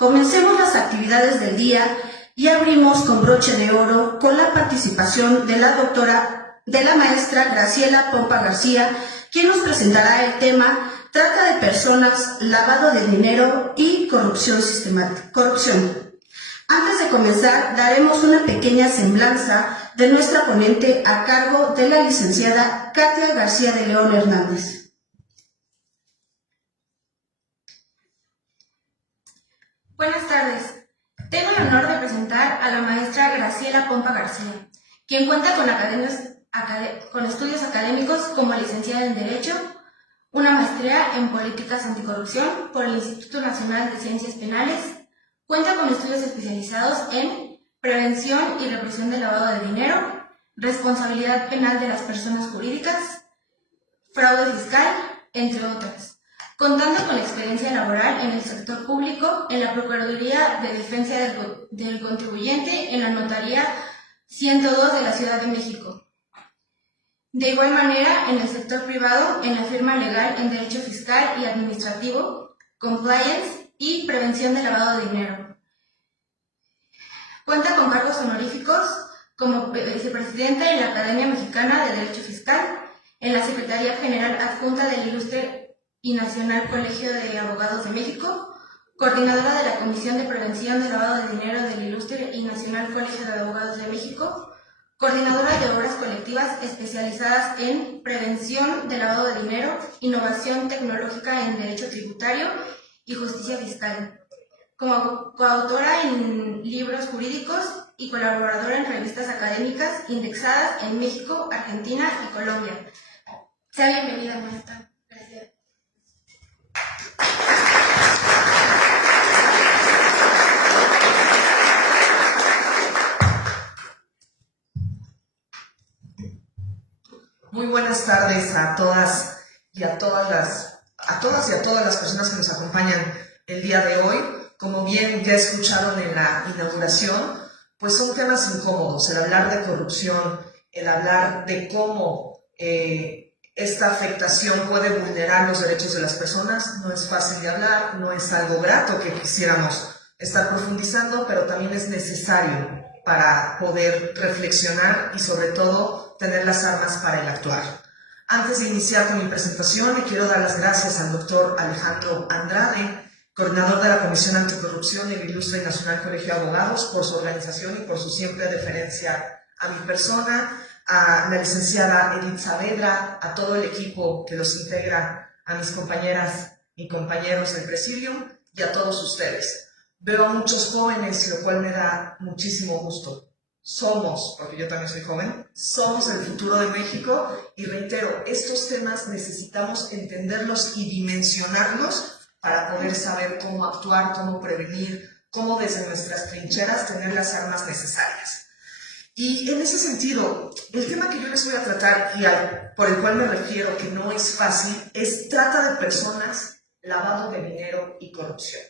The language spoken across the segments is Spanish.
Comencemos las actividades del día y abrimos con broche de oro con la participación de la maestra Graciela Pompa García, quien nos presentará el tema Trata de personas, lavado de dinero y corrupción sistemática. Antes de comenzar, daremos una pequeña semblanza de nuestra ponente a cargo de la licenciada Katia García de León Hernández. Buenas tardes. Tengo el honor de presentar a la maestra Graciela Pompa García, quien cuenta con estudios académicos como licenciada en Derecho, una maestría en Políticas Anticorrupción por el Instituto Nacional de Ciencias Penales, cuenta con estudios especializados en Prevención y Represión del Lavado de Dinero, Responsabilidad Penal de las Personas Jurídicas, Fraude Fiscal, entre otras, contando con experiencia laboral en el sector público, en la Procuraduría de Defensa del Contribuyente, en la Notaría 102 de la Ciudad de México. De igual manera, en el sector privado, en la firma legal en Derecho Fiscal y Administrativo, Compliance y Prevención del Lavado de Dinero. Cuenta con cargos honoríficos como vicepresidenta en la Academia Mexicana de Derecho Fiscal, en la Secretaría General Adjunta del Ilustre y Nacional Colegio de Abogados de México, coordinadora de la Comisión de Prevención del Lavado de Dinero del Ilustre y Nacional Colegio de Abogados de México, coordinadora de obras colectivas especializadas en prevención del lavado de dinero, innovación tecnológica en derecho tributario y justicia fiscal, como coautora en libros jurídicos y colaboradora en revistas académicas indexadas en México, Argentina y Colombia. Sea bienvenida, maestra. Gracias. Muy buenas tardes a todas y a todas las personas que nos acompañan el día de hoy. Como bien ya escucharon en la inauguración, pues son temas incómodos, el hablar de corrupción, el hablar de cómo esta afectación puede vulnerar los derechos de las personas. No es fácil de hablar, no es algo grato que quisiéramos estar profundizando, pero también es necesario para poder reflexionar y sobre todo tener las armas para el actuar. Antes de iniciar con mi presentación, le quiero dar las gracias al doctor Alejandro Andrade, coordinador de la Comisión Anticorrupción del Ilustre y Nacional Colegio de Abogados, por su organización y por su siempre deferencia a mi persona, a la licenciada Edith Saavedra, a todo el equipo que los integra, a mis compañeras y compañeros del presidium y a todos ustedes. Veo a muchos jóvenes, lo cual me da muchísimo gusto. Somos, porque yo también soy joven, somos el futuro de México y reitero, estos temas necesitamos entenderlos y dimensionarlos para poder saber cómo actuar, cómo prevenir, cómo desde nuestras trincheras tener las armas necesarias. Y en ese sentido, el tema que yo les voy a tratar y por el cual me refiero que no es fácil, es trata de personas, lavado de dinero y corrupción.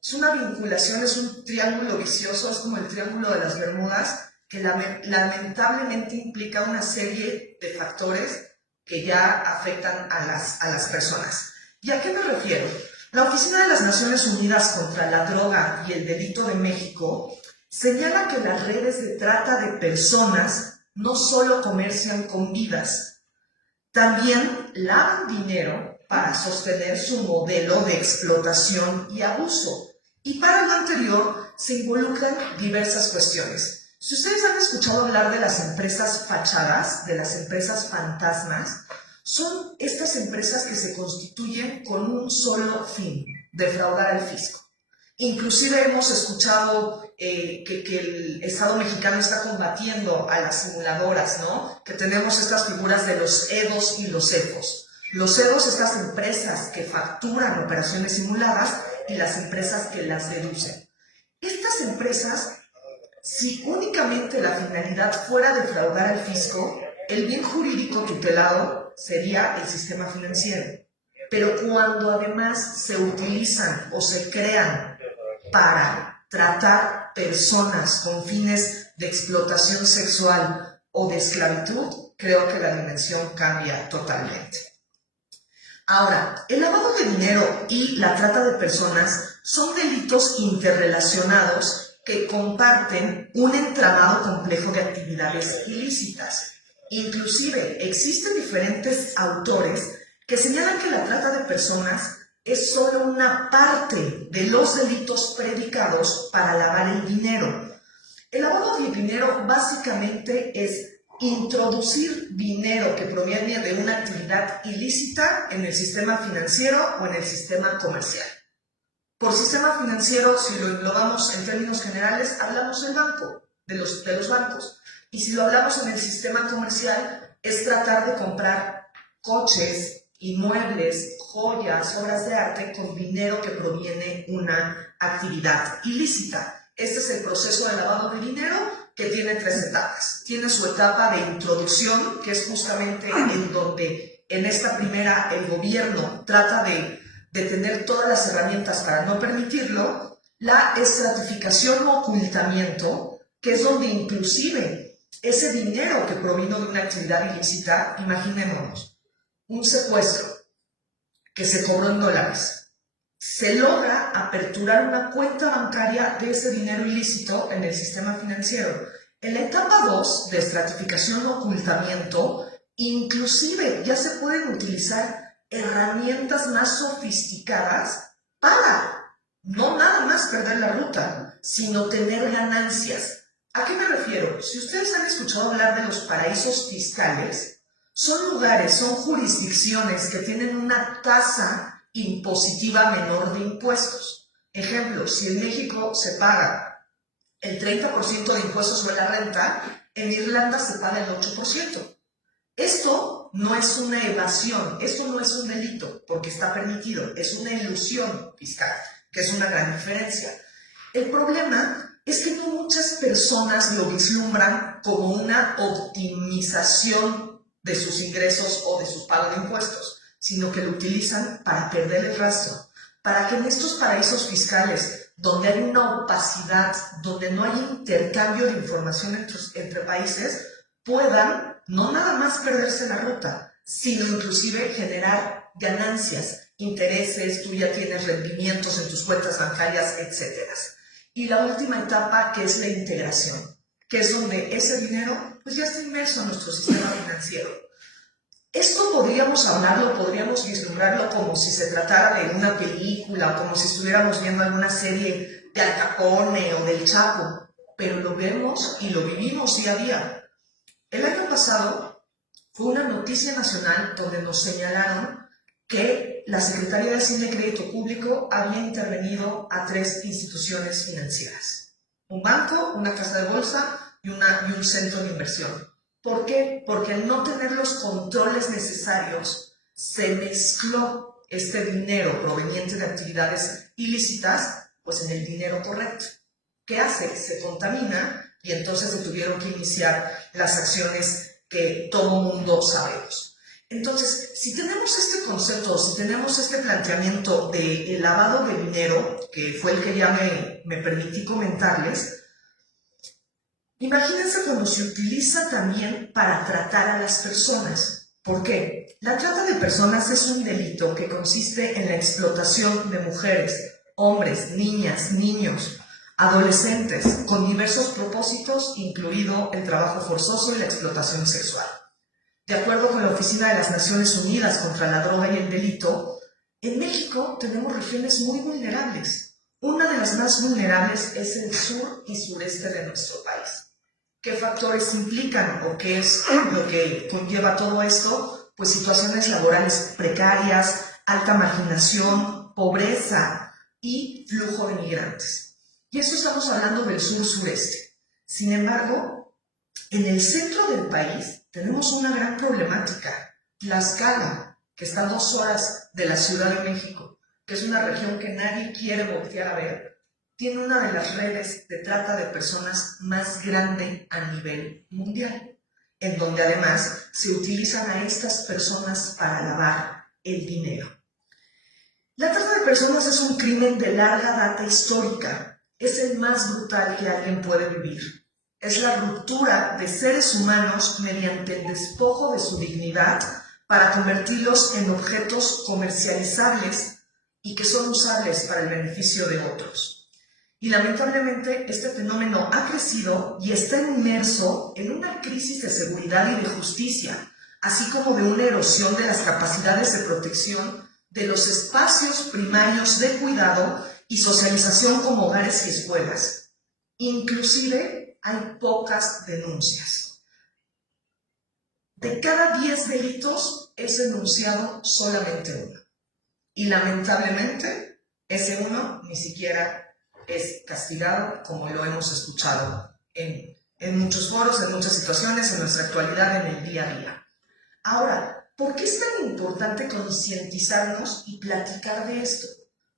Es una vinculación, es un triángulo vicioso, es como el triángulo de las Bermudas, que lamentablemente implica una serie de factores que ya afectan a las personas. ¿Y a qué me refiero? La Oficina de las Naciones Unidas contra la Droga y el Delito de México señala que las redes de trata de personas no solo comercian con vidas, también lavan dinero para sostener su modelo de explotación y abuso. Y para lo anterior se involucran diversas cuestiones. Si ustedes han escuchado hablar de las empresas fachadas, de las empresas fantasmas, son estas empresas que se constituyen con un solo fin, defraudar al fisco. Inclusive hemos escuchado que el Estado mexicano está combatiendo a las simuladoras, ¿no? Que tenemos estas figuras de los EDOs y los EFOs. Los EDOs, estas empresas que facturan operaciones simuladas, y las empresas que las deducen. Estas empresas, si únicamente la finalidad fuera defraudar al fisco, el bien jurídico tutelado sería el sistema financiero. Pero cuando además se utilizan o se crean para tratar personas con fines de explotación sexual o de esclavitud, creo que la dimensión cambia totalmente. Ahora, el lavado de dinero y la trata de personas son delitos interrelacionados que comparten un entramado complejo de actividades ilícitas. Inclusive existen diferentes autores que señalan que la trata de personas es solo una parte de los delitos predicados para lavar el dinero. El lavado de dinero básicamente es introducir dinero que proviene de una actividad ilícita en el sistema financiero o en el sistema comercial. Por sistema financiero, si lo englobamos en términos generales, hablamos del banco, de los bancos. Y si lo hablamos en el sistema comercial, es tratar de comprar coches, inmuebles, joyas, obras de arte con dinero que proviene de una actividad ilícita. Este es el proceso de lavado de dinero que tiene 3 etapas. Tiene su etapa de introducción, que es justamente en donde en esta primera el gobierno trata de tener todas las herramientas para no permitirlo. La estratificación o ocultamiento, que es donde inclusive ese dinero que provino de una actividad ilícita, imaginémonos, un secuestro que se cobró en dólares. Se logra aperturar una cuenta bancaria de ese dinero ilícito en el sistema financiero. En la etapa 2 de estratificación o ocultamiento, inclusive ya se pueden utilizar herramientas más sofisticadas para no nada más perder la ruta, sino tener ganancias. ¿A qué me refiero? Si ustedes han escuchado hablar de los paraísos fiscales, son lugares, son jurisdicciones que tienen una tasa impositiva menor de impuestos. Ejemplo, si en México se paga el 30% de impuestos sobre la renta, en Irlanda se paga el 8%. Esto no es una evasión, esto no es un delito, porque está permitido, es una ilusión fiscal, que es una gran diferencia. El problema es que no muchas personas lo vislumbran como una optimización de sus ingresos o de su pago de impuestos, sino que lo utilizan para perder el rastro, para que en estos paraísos fiscales, donde hay una opacidad, donde no hay intercambio de información entre países, puedan no nada más perderse la ruta, sino inclusive generar ganancias, intereses, tú ya tienes rendimientos en tus cuentas bancarias, etc. Y la última etapa, que es la integración, que es donde ese dinero pues ya está inmerso en nuestro sistema financiero. Esto podríamos hablarlo, podríamos vislumbrarlo como si se tratara de una película o como si estuviéramos viendo alguna serie de Al Capone o del Chapo, pero lo vemos y lo vivimos día a día. El año pasado fue una noticia nacional donde nos señalaron que la Secretaría de Hacienda y Crédito Público había intervenido a 3 instituciones financieras. Un banco, una casa de bolsa y un centro de inversión. ¿Por qué? Porque al no tener los controles necesarios, se mezcló este dinero proveniente de actividades ilícitas, pues en el dinero correcto. ¿Qué hace? Se contamina y entonces se tuvieron que iniciar las acciones que todo mundo sabemos. Entonces, si tenemos este concepto, si tenemos este planteamiento de lavado de dinero, que fue el que ya me permití comentarles, imagínense cuando se utiliza también para tratar a las personas. ¿Por qué? La trata de personas es un delito que consiste en la explotación de mujeres, hombres, niñas, niños, adolescentes, con diversos propósitos, incluido el trabajo forzoso y la explotación sexual. De acuerdo con la Oficina de las Naciones Unidas contra la Droga y el Delito, en México tenemos regiones muy vulnerables. Una de las más vulnerables es el sur y sureste de nuestro país. ¿Qué factores implican o qué es lo que conlleva todo esto? Pues situaciones laborales precarias, alta marginación, pobreza y flujo de migrantes. Y eso estamos hablando del sur-sureste. Sin embargo, en el centro del país tenemos una gran problemática. Tlaxcala, que está a 2 horas de la Ciudad de México, que es una región que nadie quiere voltear a ver, tiene una de las redes de trata de personas más grande a nivel mundial, en donde además se utilizan a estas personas para lavar el dinero. La trata de personas es un crimen de larga data histórica. Es el más brutal que alguien puede vivir. Es la ruptura de seres humanos mediante el despojo de su dignidad para convertirlos en objetos comercializables y que son usables para el beneficio de otros. Y lamentablemente este fenómeno ha crecido y está inmerso en una crisis de seguridad y de justicia, así como de una erosión de las capacidades de protección de los espacios primarios de cuidado y socialización como hogares y escuelas. Inclusive hay pocas denuncias. De cada 10 delitos es denunciado solamente uno. Y lamentablemente ese uno ni siquiera es castigado, como lo hemos escuchado en muchos foros, en muchas situaciones, en nuestra actualidad, en el día a día. Ahora, ¿por qué es tan importante concientizarnos y platicar de esto?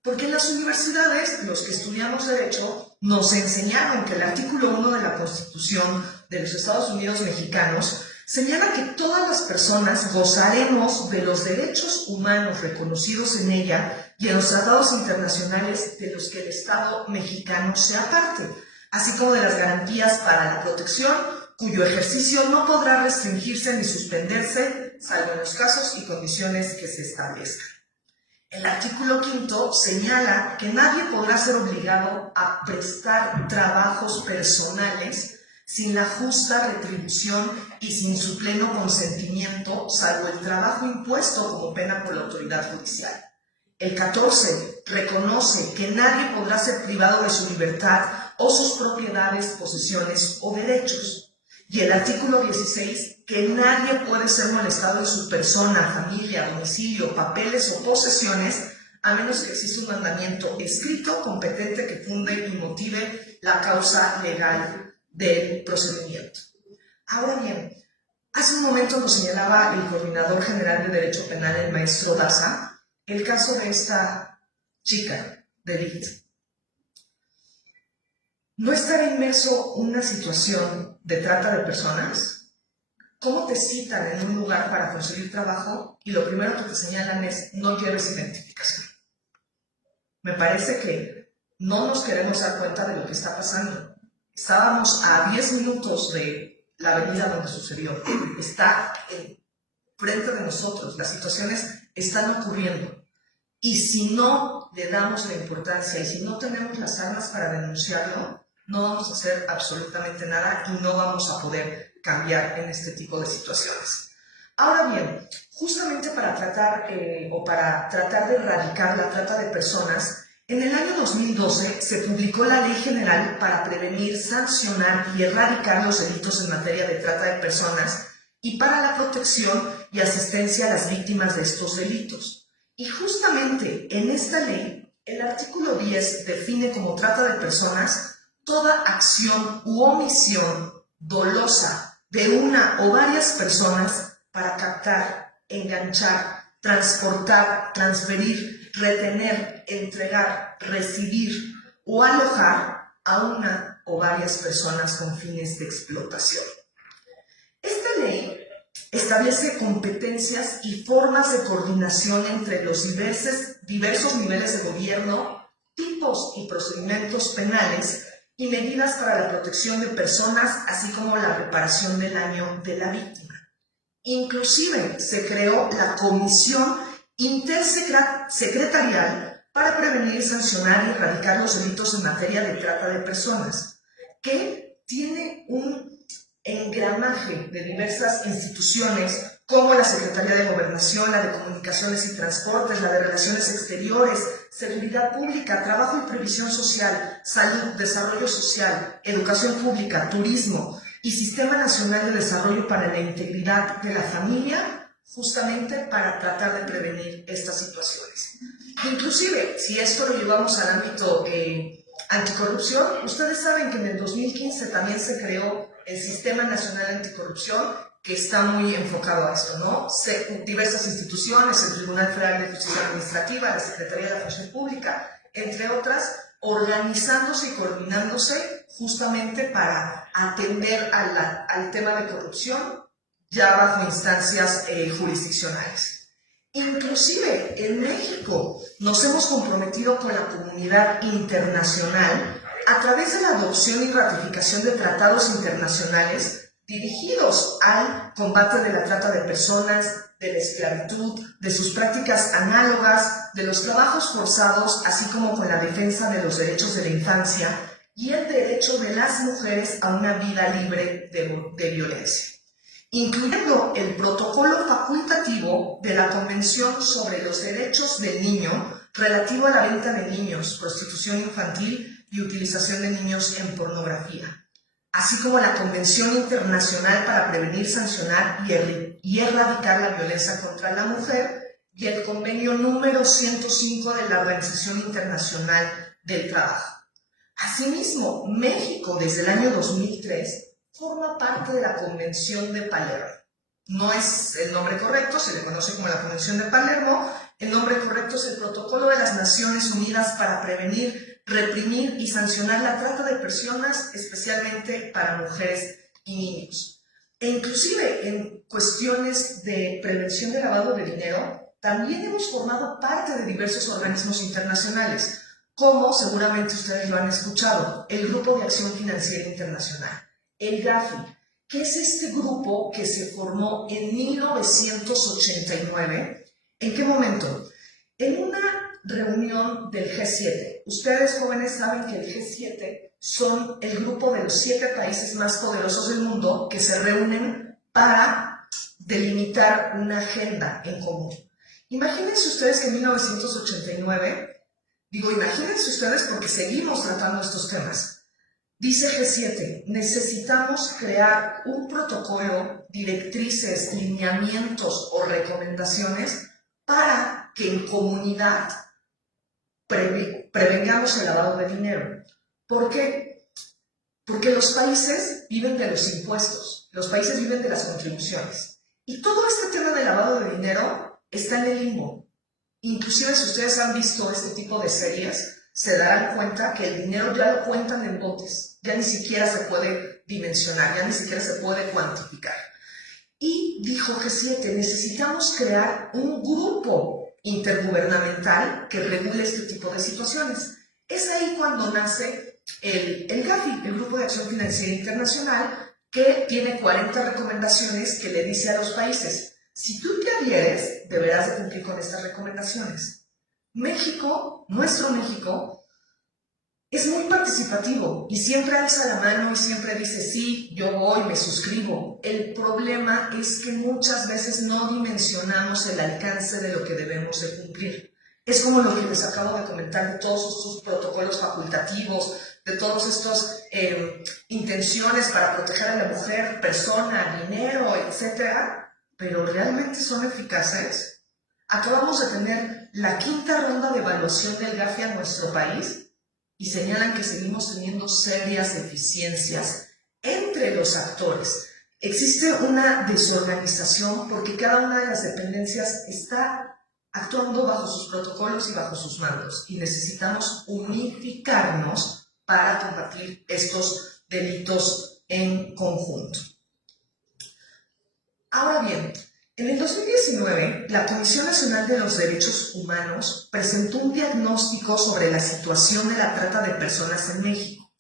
Porque en las universidades, los que estudiamos Derecho, nos enseñaron que el artículo 1 de la Constitución de los Estados Unidos mexicanos señala que todas las personas gozaremos de los derechos humanos reconocidos en ella y en los tratados internacionales de los que el Estado mexicano sea parte, así como de las garantías para la protección, cuyo ejercicio no podrá restringirse ni suspenderse, salvo en los casos y condiciones que se establezcan. El artículo 5 señala que nadie podrá ser obligado a prestar trabajos personales sin la justa retribución y sin su pleno consentimiento, salvo el trabajo impuesto como pena por la autoridad judicial. El 14 reconoce que nadie podrá ser privado de su libertad o sus propiedades, posesiones o derechos. Y el artículo 16, que nadie puede ser molestado en su persona, familia, domicilio, papeles o posesiones, a menos que exista un mandamiento escrito, competente, que funde y motive la causa legal del procedimiento. Ahora bien, hace un momento nos señalaba el Coordinador General de Derecho Penal, el maestro Daza, el caso de esta chica de Elite. ¿No estará inmerso una situación de trata de personas? ¿Cómo te citan en un lugar para conseguir trabajo y lo primero que te señalan es no lleves identificación? Me parece que no nos queremos dar cuenta de lo que está pasando. Estábamos a 10 minutos de la avenida donde sucedió. Está frente de nosotros. Las situaciones están ocurriendo. Y si no le damos la importancia y si no tenemos las armas para denunciarlo, no vamos a hacer absolutamente nada y no vamos a poder cambiar en este tipo de situaciones. Ahora bien, justamente para tratar de erradicar la trata de personas, en el año 2012 se publicó la Ley General para prevenir, sancionar y erradicar los delitos en materia de trata de personas y para la protección y asistencia a las víctimas de estos delitos. Y justamente en esta ley, el artículo 10 define como trata de personas toda acción u omisión dolosa de una o varias personas para captar, enganchar, transportar, transferir, retener, entregar, recibir o alojar a una o varias personas con fines de explotación. Esta ley establece competencias y formas de coordinación entre los diversos niveles de gobierno, tipos y procedimientos penales y medidas para la protección de personas, así como la reparación del daño de la víctima. Inclusive se creó la Comisión Intersecretarial para prevenir, sancionar y erradicar los delitos en materia de trata de personas, que tiene un engranaje de diversas instituciones como la Secretaría de Gobernación, la de Comunicaciones y Transportes, la de Relaciones Exteriores, Seguridad Pública, Trabajo y Previsión Social, Salud, Desarrollo Social, Educación Pública, Turismo y Sistema Nacional de Desarrollo para la Integridad de la Familia, justamente para tratar de prevenir estas situaciones. Inclusive, si esto lo llevamos al ámbito anticorrupción, ustedes saben que en el 2015 también se creó el Sistema Nacional Anticorrupción, que está muy enfocado a esto, ¿no? Diversas instituciones, el Tribunal Federal de Justicia Administrativa, la Secretaría de la Función Pública, entre otras, organizándose y coordinándose justamente para atender al tema de corrupción ya bajo instancias jurisdiccionales. Inclusive en México nos hemos comprometido con la comunidad internacional a través de la adopción y ratificación de tratados internacionales dirigidos al combate de la trata de personas, de la esclavitud, de sus prácticas análogas, de los trabajos forzados, así como con la defensa de los derechos de la infancia y el derecho de las mujeres a una vida libre de violencia, incluyendo el protocolo facultativo de la Convención sobre los Derechos del Niño relativo a la venta de niños, prostitución infantil y utilización de niños en pornografía, así como la Convención Internacional para Prevenir, Sancionar y Erradicar la Violencia contra la Mujer y el Convenio número 105 de la Organización Internacional del Trabajo. Asimismo, México desde el año 2003 forma parte de la Convención de Palermo. No es el nombre correcto, se le conoce como la Convención de Palermo. El nombre correcto es el Protocolo de las Naciones Unidas para prevenir, reprimir y sancionar la trata de personas, especialmente para mujeres y niños. E inclusive en cuestiones de prevención de lavado de dinero, también hemos formado parte de diversos organismos internacionales, como seguramente ustedes lo han escuchado, el Grupo de Acción Financiera Internacional, el GAFI, que es este grupo que se formó en 1989. ¿En qué momento? En una reunión del G7. Ustedes, jóvenes, saben que el G7 son el grupo de los 7 países más poderosos del mundo que se reúnen para delimitar una agenda en común. Imagínense ustedes que en 1989, imagínense ustedes porque seguimos tratando estos temas. Dice G7, necesitamos crear un protocolo, directrices, lineamientos o recomendaciones para que en comunidad prevengamos el lavado de dinero. ¿Por qué? Porque los países viven de los impuestos, los países viven de las contribuciones. Y todo este tema de lavado de dinero está en el limbo. Inclusive si ustedes han visto este tipo de series, se darán cuenta que el dinero ya lo cuentan en botes, ya ni siquiera se puede dimensionar, ya ni siquiera se puede cuantificar. Y dijo G7, necesitamos crear un grupo intergubernamental que regule este tipo de situaciones. Es ahí cuando nace el GAFI, el Grupo de Acción Financiera Internacional, que tiene 40 recomendaciones que le dice a los países, si tú te adhieres, deberás de cumplir con estas recomendaciones. México, nuestro México, es muy participativo y siempre alza la mano y siempre dice, sí, yo voy, me suscribo. El problema es que muchas veces no dimensionamos el alcance de lo que debemos de cumplir. Es como lo que les acabo de comentar de todos estos protocolos facultativos, de todas estas intenciones para proteger a la mujer, persona, dinero, etc. Pero ¿realmente son eficaces? Acabamos de tener la 5ª ronda de evaluación del GAFI a nuestro país y señalan que seguimos teniendo serias deficiencias entre los actores. Existe una desorganización porque cada una de las dependencias está actuando bajo sus protocolos y bajo sus mandos y necesitamos unificarnos para combatir estos delitos en conjunto. Ahora bien, en el 2019, la Comisión Nacional de los Derechos Humanos presentó un diagnóstico sobre la situación de la trata de personas en México.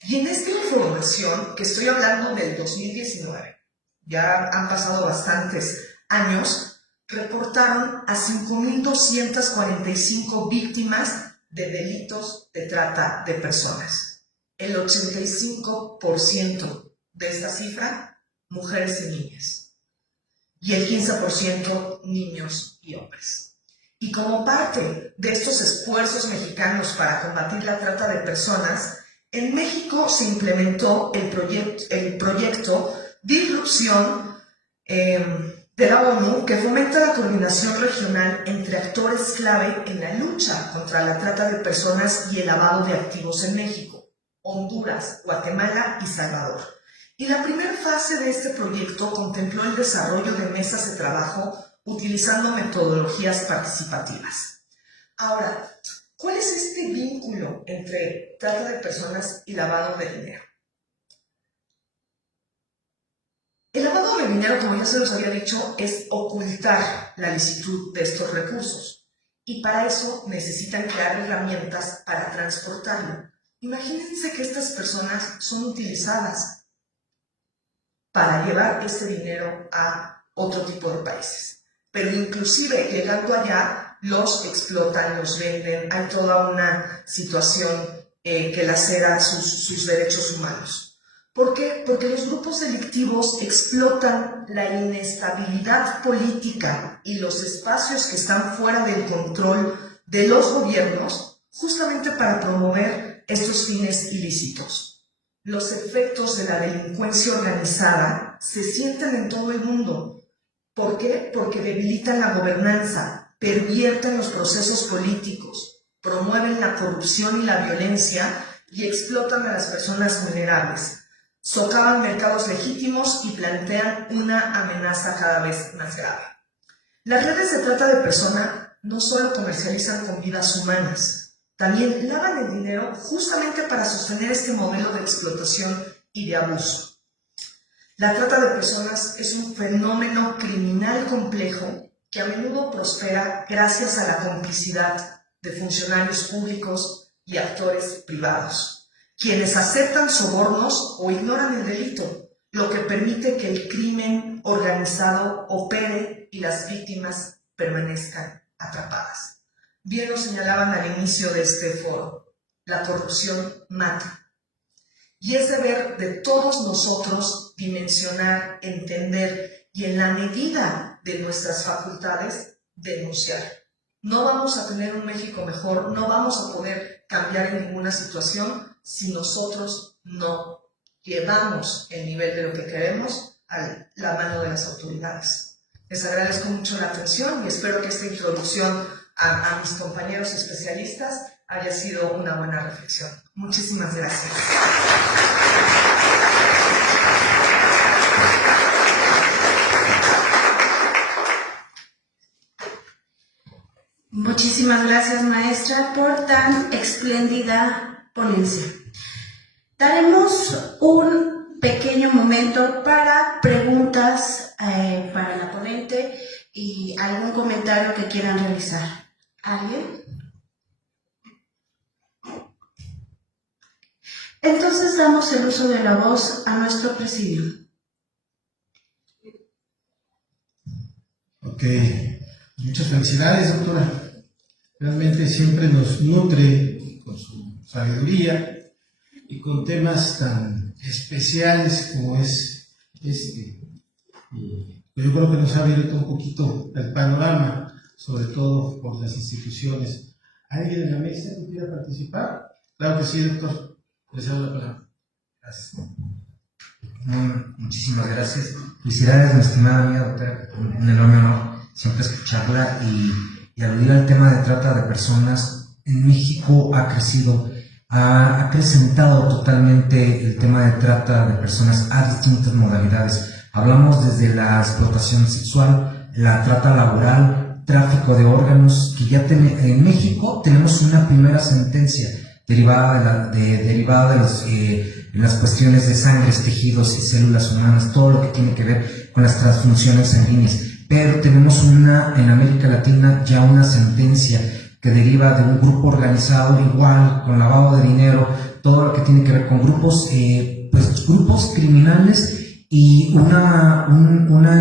Y en esta información, que estoy hablando del 2019, ya han pasado bastantes años, reportaron a 5.245 víctimas de delitos de trata de personas. El 85% de esta cifra, mujeres y niñas. Y el 15% niños y hombres. Y como parte de estos esfuerzos mexicanos para combatir la trata de personas, en México se implementó el proyecto Disrupción de la ONU, que fomenta la coordinación regional entre actores clave en la lucha contra la trata de personas y el lavado de activos en México, Honduras, Guatemala y Salvador. Y la primera fase de este proyecto contempló el desarrollo de mesas de trabajo utilizando metodologías participativas. Ahora, ¿cuál es este vínculo entre trata de personas y lavado de dinero? El lavado de dinero, como ya se los había dicho, es ocultar la licitud de estos recursos. Y para eso necesitan crear herramientas para transportarlo. Imagínense que estas personas son utilizadas para llevar este dinero a otro tipo de países. pero inclusive llegando allá los explotan, los venden, hay toda una situación que lacera sus derechos humanos. ¿Por qué? Porque los grupos delictivos explotan la inestabilidad política y los espacios que están fuera del control de los gobiernos justamente para promover estos fines ilícitos. Los efectos de la delincuencia organizada se sienten en todo el mundo. ¿Por qué? Porque debilitan la gobernanza, pervierten los procesos políticos, promueven la corrupción y la violencia y explotan a las personas vulnerables. Socavan mercados legítimos y plantean una amenaza cada vez más grave. Las redes de trata de personas no solo comercializan con vidas humanas, también lavan el dinero justamente para sostener este modelo de explotación y de abuso. La trata de personas es un fenómeno criminal complejo que a menudo prospera gracias a la complicidad de funcionarios públicos y actores privados, quienes aceptan sobornos o ignoran el delito, lo que permite que el crimen organizado opere y las víctimas permanezcan atrapadas. Bien lo señalaban al inicio de este foro, la corrupción mata. Y es deber de todos nosotros dimensionar, entender y en la medida de nuestras facultades denunciar. No vamos a tener un México mejor, no vamos a poder cambiar en ninguna situación si nosotros no llevamos el nivel de lo que queremos a la mano de las autoridades. Les agradezco mucho la atención y espero que esta introducción a mis compañeros especialistas haya sido una buena reflexión. Muchísimas gracias. Muchísimas gracias, maestra, por tan espléndida ponencia. Daremos un pequeño momento para preguntas para la ponente y algún comentario que quieran realizar. ¿Alguien? Entonces damos el uso de la voz a nuestro presidio. Ok, muchas felicidades, doctora. Realmente siempre nos nutre con su sabiduría y con temas tan especiales como es este. Y yo creo que nos ha abierto un poquito el panorama, sobre todo por las instituciones. ¿Alguien en la mesa que quiera participar? Claro que sí, doctor. Les hago la palabra. Gracias. Muchísimas gracias. Felicidades, mi estimada amiga doctora. Un enorme honor siempre escucharla y aludir al tema de trata de personas. En México ha crecido, ha acrecentado totalmente el tema de trata de personas a distintas modalidades. Hablamos desde la explotación sexual, la trata laboral, tráfico de órganos, que ya en México tenemos una primera sentencia derivada de las cuestiones de sangres, tejidos y células humanas, todo lo que tiene que ver con las transfusiones sanguíneas. Pero tenemos en América Latina ya una sentencia que deriva de un grupo organizado igual, con lavado de dinero, todo lo que tiene que ver con grupos criminales y una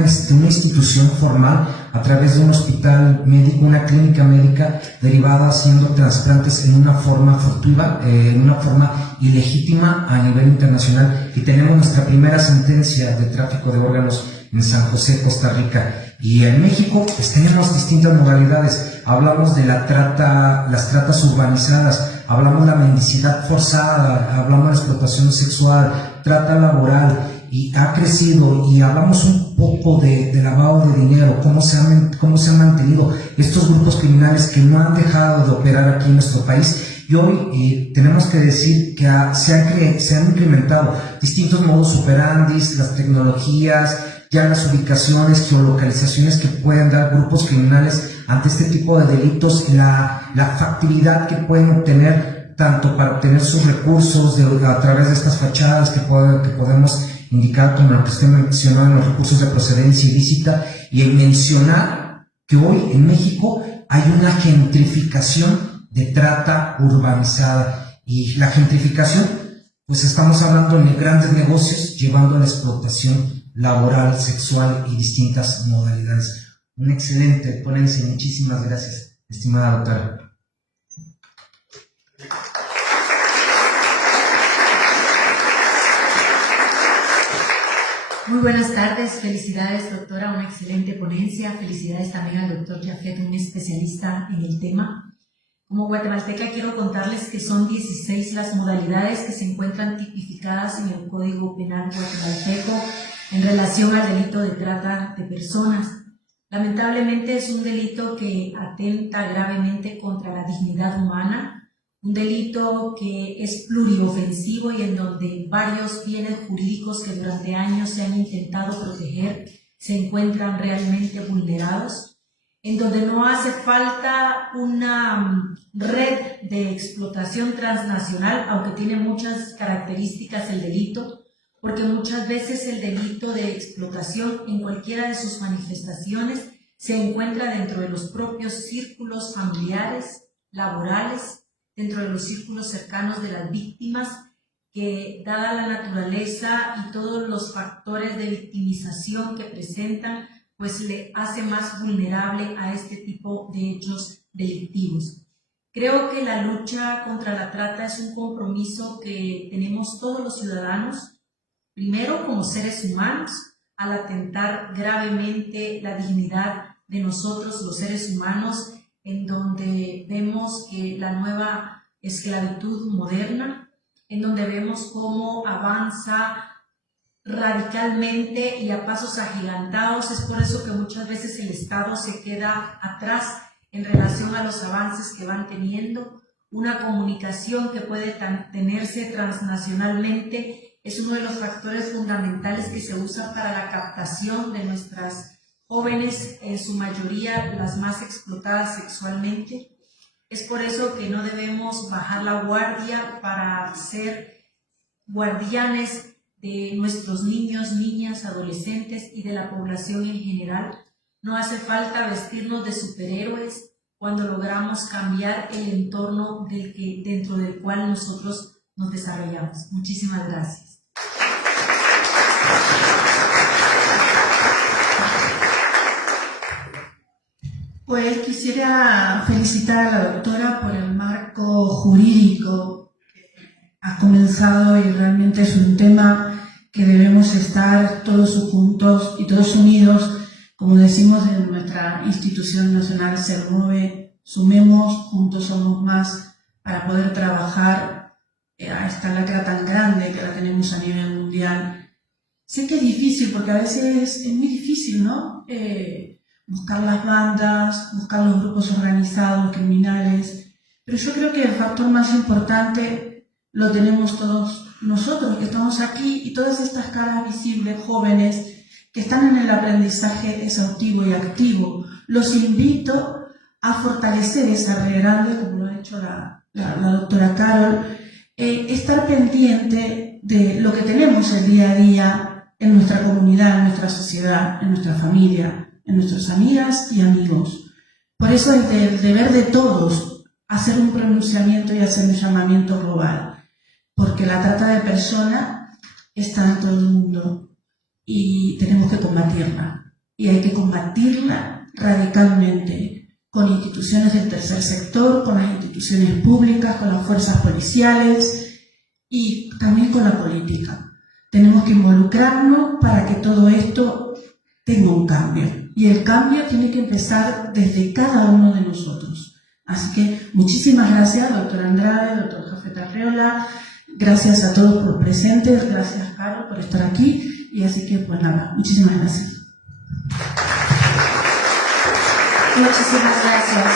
institución formal a través de un hospital médico, una clínica médica derivada haciendo trasplantes en una forma furtiva, en una forma ilegítima a nivel internacional. Y tenemos nuestra primera sentencia de tráfico de órganos en San José, Costa Rica. Y en México pues tenemos distintas modalidades. Hablamos de las tratas urbanizadas, hablamos de la mendicidad forzada, hablamos de la explotación sexual, trata laboral, y ha crecido. Y hablamos un poco de lavado de dinero, cómo se han mantenido estos grupos criminales que no han dejado de operar aquí en nuestro país. Y hoy tenemos que decir que se han incrementado distintos modus operandi, las tecnologías, ya las ubicaciones, geolocalizaciones que pueden dar grupos criminales ante este tipo de delitos, la factibilidad que pueden obtener tanto para obtener sus recursos a través de estas fachadas que podemos indicar como lo que usted mencionó en los recursos de procedencia ilícita, y el mencionar que hoy en México hay una gentrificación de trata urbanizada. Y la gentrificación, pues estamos hablando de grandes negocios llevando a la explotación laboral, sexual y distintas modalidades. una excelente ponencia. Muchísimas gracias, estimada doctora. Muy buenas tardes, felicidades doctora, una excelente ponencia, felicidades también al doctor Jafet, un especialista en el tema. Como guatemalteca quiero contarles que son 16 las modalidades que se encuentran tipificadas en el Código Penal guatemalteco en relación al delito de trata de personas. Lamentablemente es un delito que atenta gravemente contra la dignidad humana, un delito que es pluriofensivo y en donde varios bienes jurídicos que durante años se han intentado proteger se encuentran realmente vulnerados, en donde no hace falta una red de explotación transnacional, aunque tiene muchas características el delito, porque muchas veces el delito de explotación en cualquiera de sus manifestaciones se encuentra dentro de los propios círculos familiares, laborales, dentro de los círculos cercanos de las víctimas, que dada la naturaleza y todos los factores de victimización que presentan, pues le hace más vulnerable a este tipo de hechos delictivos. Creo que la lucha contra la trata es un compromiso que tenemos todos los ciudadanos, primero como seres humanos, al atentar gravemente la dignidad de nosotros, los seres humanos, en donde vemos que la nueva esclavitud moderna, en donde vemos cómo avanza radicalmente y a pasos agigantados. Es por eso que muchas veces el Estado se queda atrás en relación a los avances que van teniendo. Una comunicación que puede tenerse transnacionalmente es uno de los factores fundamentales que se usa para la captación de nuestras jóvenes, en su mayoría las más explotadas sexualmente. Es por eso que no debemos bajar la guardia para ser guardianes de nuestros niños, niñas, adolescentes y de la población en general. No hace falta vestirnos de superhéroes cuando logramos cambiar el entorno dentro del cual nosotros nos desarrollamos. Muchísimas gracias. Pues quisiera felicitar a la doctora por el marco jurídico que ha comenzado y realmente es un tema que debemos estar todos juntos y todos unidos, como decimos en nuestra institución nacional SERMOVE, sumemos, juntos somos más, para poder trabajar a esta lacra tan grande que la tenemos a nivel mundial. Sé que es difícil, porque a veces es muy difícil, ¿no? Buscar las bandas, buscar los grupos organizados, criminales, pero yo creo que el factor más importante lo tenemos todos nosotros que estamos aquí y todas estas caras visibles, jóvenes, que están en el aprendizaje exhaustivo y activo. Los invito a fortalecer esa red grande, como lo ha hecho la doctora Carol, estar pendiente de lo que tenemos el día a día en nuestra comunidad, en nuestra sociedad, en nuestra familia, en nuestras amigas y amigos. Por eso es del deber de todos hacer un pronunciamiento y hacer un llamamiento global, porque la trata de personas está en todo el mundo y tenemos que combatirla. Y hay que combatirla radicalmente con instituciones del tercer sector, con las instituciones públicas, con las fuerzas policiales y también con la política. Tenemos que involucrarnos para que todo esto tenga un cambio. Y el cambio tiene que empezar desde cada uno de nosotros. Así que muchísimas gracias, doctor Andrade, doctor Jafet Arreola, gracias a todos por presentes, gracias Caro por estar aquí, y así que pues nada, muchísimas gracias. Muchísimas gracias.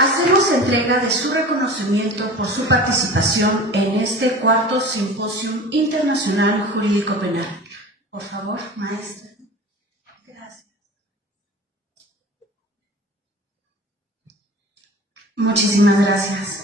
Hacemos entrega de su reconocimiento por su participación en este cuarto Simposium Internacional Jurídico Penal. Por favor, maestra. Gracias. Muchísimas gracias.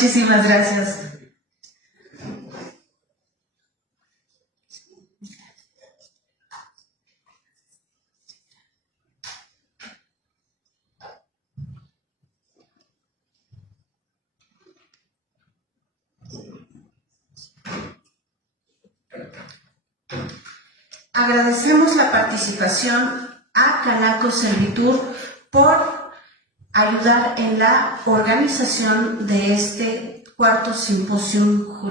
Muchísimas gracias. Agradecemos la participación a Canaco Servitur por ayudar en la organización de este cuarto simposio jurídico.